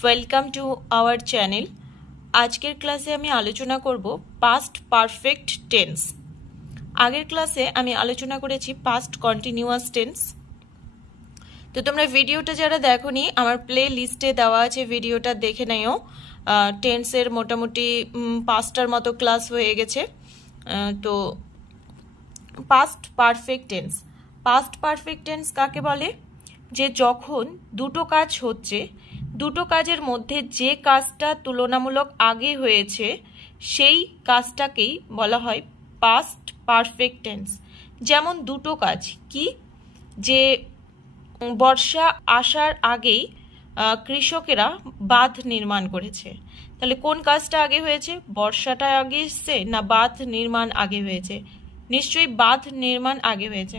Welcome to our channel. আজকের ক্লাসে আমি আলোচনা করব পাস্ট পারফেক্ট টেন্স। আগের ক্লাসে আমি আলোচনা করেছি পাস্ট কন্টিনিউয়াস টেন্স। তো তোমরা ভিডিওটা যারা দেখোনি, আমার প্লে লিস্টে দেওয়া আছে, ভিডিওটা দেখে নেও। টেন্সের মোটামুটি 5টার মতো ক্লাস হয়ে গেছে। তো past perfect tense, past perfect tense কাকে বলে? যে যখন দুটো কাজ হচ্ছে, দুটো কাজের মধ্যে যে কাজটা তুলনামূলক আগে হয়েছে সেই কাজটাকেই বলা হয় পাস্ট পারফেক্ট টেন্স। যেমন দুটো কাজ কি, যে বর্ষা আসার আগেই কৃষকেরা বাঁধ নির্মাণ করেছে। তাহলে কোন কাজটা আগে হয়েছে? বর্ষাটা আগে এসছে না বাঁধ নির্মাণ আগে হয়েছে? নিশ্চয়ই বাঁধ নির্মাণ আগে হয়েছে।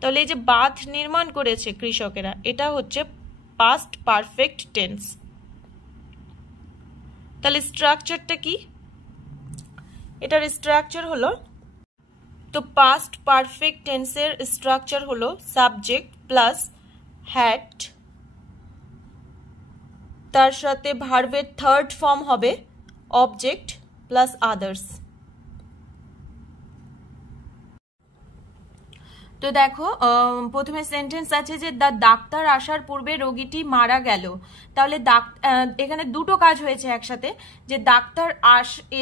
তাহলে এই যে বাঁধ নির্মাণ করেছে কৃষকেরা, এটা হচ্ছে পাস্ট পারফেক্ট টেন্স। তাহলে স্ট্রাকচারটা কি? এটার স্ট্রাকচার হলো, তো পাস্ট পারফেক্ট টেন্সের স্ট্রাকচার হলো সাবজেক্ট প্লাস হ্যাড, তার সাথে ভার্বের থার্ড ফর্ম হবে অবজেক্ট প্লাস আদার্স। তো দেখো, প্রথমে সেন্টেন্স আছে যে ডাক্তার আসার পূর্বে রোগীটি মারা গেল। তাহলে এখানে দুটো কাজ হয়েছে একসাথে, যে ডাক্তার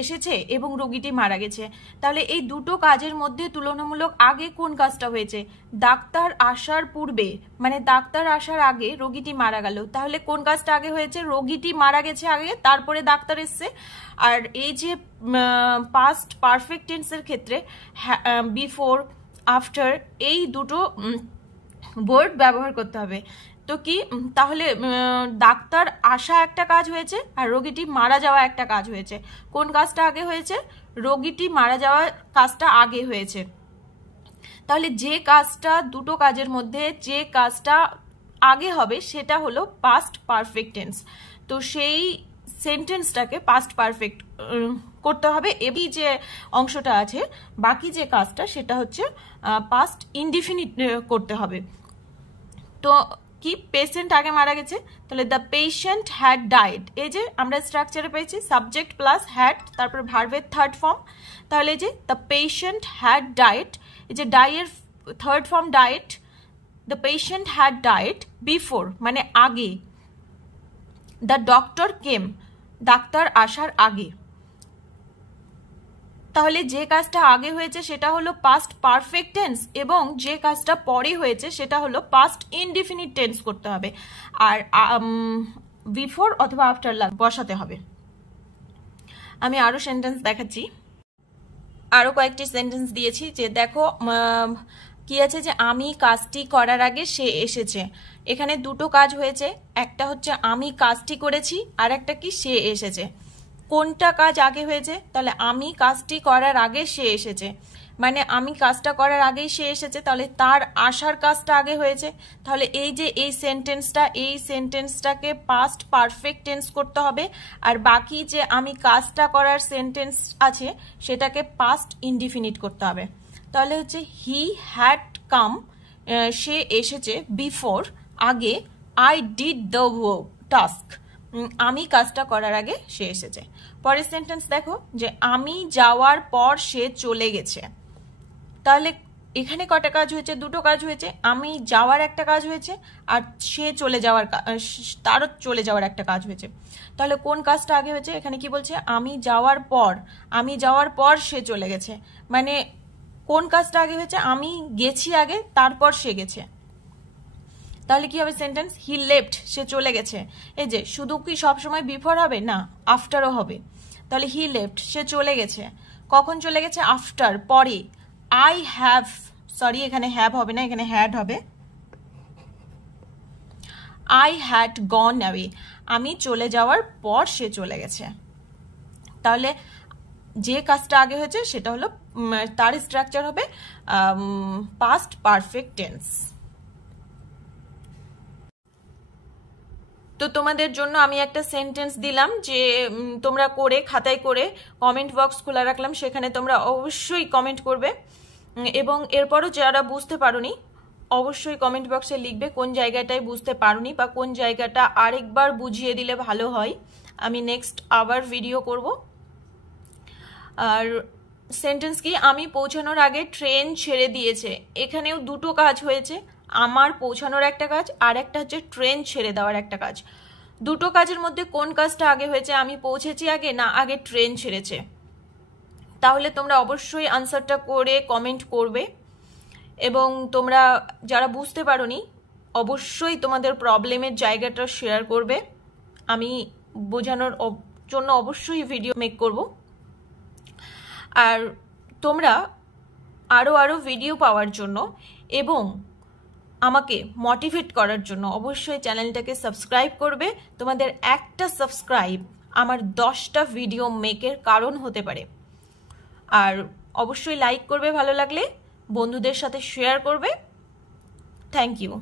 এসেছে এবং রোগীটি মারা গেছে। তাহলে এই দুটো কাজের মধ্যে তুলনামূলক আগে কোন কাজটা হয়েছে? ডাক্তার আসার পূর্বে, মানে ডাক্তার আসার আগে রোগীটি মারা গেল। তাহলে কোন কাজটা আগে হয়েছে? রোগীটি মারা গেছে আগে, তারপরে ডাক্তার এসছে। আর এই যে পাস্ট পারফেক্ট টেন্সের ক্ষেত্রে বিফোর, আফটার, এই দুটো ওয়ার্ড ব্যবহার করতে হবে। তো কি, তাহলে ডাক্তার আসা একটা কাজ হয়েছে আর রোগীটি মারা যাওয়া একটা কাজ হয়েছে। কোন কাজটা আগে হয়েছে? রোগীটি মারা যাওয়া কাজটা আগে হয়েছে। তাহলে যে কাজটা, দুটো কাজের মধ্যে যে কাজটা আগে হবে সেটা হলো পাস্ট পারফেক্ট টেন্স। তো সেই সেন্টেন্সটাকে পাস্ট পারফেক্ট করতে হবে। এই যে অংশটা আছে, বাকি যে কাজটা, সেটা হচ্ছে পাস্ট ইনডিফিনিট করতে হবে। তো কি, পেশেন্ট আগে মারা গেছে, তাহলে দ্য পেশেন্ট হ্যাড ডাইড। এই যে আমরা স্ট্রাকচারে পেয়েছি সাবজেক্ট প্লাস হ্যাড, তারপর ভার্বের থার্ড ফর্ম। তাহলে এই যে দ্য পেশেন্ট হ্যাড ডাইড, এই যে ডাইয়ের third form died, the patient had died before মানে আগে, দ্য ডক্টর কেম ডাক্তার আসার আগে। তাহলে যে কাজটা আগে হয়েছে সেটা হলো পাস্ট পারফেক্ট টেন্স, এবং যে কাজটা পরে হয়েছে সেটা হলো পাস্ট ইনডিফিনিট টেন্স করতে হবে। আর বিফোর অথবা আফটার বসাতে হবে। আমি আরো সেন্টেন্স দেখাচ্ছি, আরো কয়েকটি সেন্টেন্স দিয়েছি। যে দেখো কি আছে, যে আমি কাজটি করার আগে সে এসেছে। এখানে দুটো কাজ হয়েছে, একটা হচ্ছে আমি কাজটি করেছি, আর একটা কি সে এসেছে। কোনটা কাজ আগে হয়েছে? তাহলে আমি কাজটি করার আগে সে এসেছে, মানে আমি কাজটা করার আগেই সে এসেছে, তাহলে তার আসার কাজটা আগে হয়েছে। তাহলে এই যে এই সেন্টেন্সটাকে পাস্ট পারফেক্ট টেন্স করতে হবে। আর বাকি যে আমি কাজটা করার সেন্টেন্স আছে সেটাকে পাস্ট ইনডিফিনিট করতে হবে। তাহলে হচ্ছে হি হ্যাড কাম, সে এসেছে, বিফোর আগে, আই ডিড দ্য টাস্ক, আমি কাজটা করার আগে সে এসেছে। পরের সেন্টেন্স দেখো, যে আমি যাওয়ার পর সে চলে গেছে। তাহলে এখানে কটা কাজ হয়েছে? দুটো কাজ হয়েছে, আমি যাওয়ার একটা কাজ হয়েছে আর সে চলে যাওয়ার, তারও চলে যাওয়ার একটা কাজ হয়েছে। তাহলে কোন কাজটা আগে হয়েছে? এখানে কি বলছে? আমি যাওয়ার পর সে চলে গেছে, মানে কোন কাজটা আগে হয়েছে? আমি গেছি আগে, তারপর সে গেছে। তাহলে কি হবে সেন্টেন্স? হি লেফট, সে চলে গেছে। এই যে শুধু কি সবসময় বিফোর হবে? না, আফটারও হবে। তাহলে হি লেফট, সে চলে গেছে। কখন চলে গেছে? আফটার, পরে। আই হ্যাভ, সরি এখানে হ্যাভ হবে না, এখানে হ্যাড হবে। আই হ্যাড গন অ্যাওয়ে, আমি চলে যাওয়ার পর সে চলে গেছে। তাহলে যে কাজটা আগে হয়েছে সেটা হলো, তার স্ট্রাকচার হবে পাস্ট পারফেক্ট টেন্স। তো তোমাদের জন্য আমি একটা সেন্টেন্স দিলাম, যে তোমরা করে খাতায় করে কমেন্ট বক্স খোলা রাখলাম, সেখানে তোমরা অবশ্যই কমেন্ট করবে। এবং এরপরও যারা বুঝতে পারোনি অবশ্যই কমেন্ট বক্সে লিখবে কোন জায়গাটায় বুঝতে পারোনি বা কোন জায়গাটা আরেকবার বুঝিয়ে দিলে ভালো হয়, আমি নেক্সট আবার ভিডিও করব। আর সেন্টেন্স কি, আমি পৌঁছানোর আগে ট্রেন ছেড়ে দিয়েছে, এখানেও দুটো কাজ হয়েছে, আমার পৌঁছানোর একটা কাজ আর একটা হচ্ছে ট্রেন ছেড়ে দেওয়ার একটা কাজ। দুটো কাজের মধ্যে কোন কাজটা আগে হয়েছে, আমি পৌঁছেছি আগে না আগে ট্রেন ছেড়েছে? তাহলে তোমরা অবশ্যই আনসারটা করে কমেন্ট করবে। এবং তোমরা যারা বুঝতে পারোনি অবশ্যই তোমাদের প্রবলেমের জায়গাটা শেয়ার করবে, আমি বোঝানোর জন্য অবশ্যই ভিডিও মেক করব। আর তোমরা আরও ভিডিও পাওয়ার জন্য এবং আমাকে মোটিভেট করার জন্য অবশ্যই চ্যানেলটাকে সাবস্ক্রাইব করবে। তোমাদের একটা সাবস্ক্রাইব আমার 10টা ভিডিও মেকের কারণ হতে পারে। আর অবশ্যই লাইক করবে, ভালো লাগলে বন্ধুদের সাথে শেয়ার করবে। Thank you.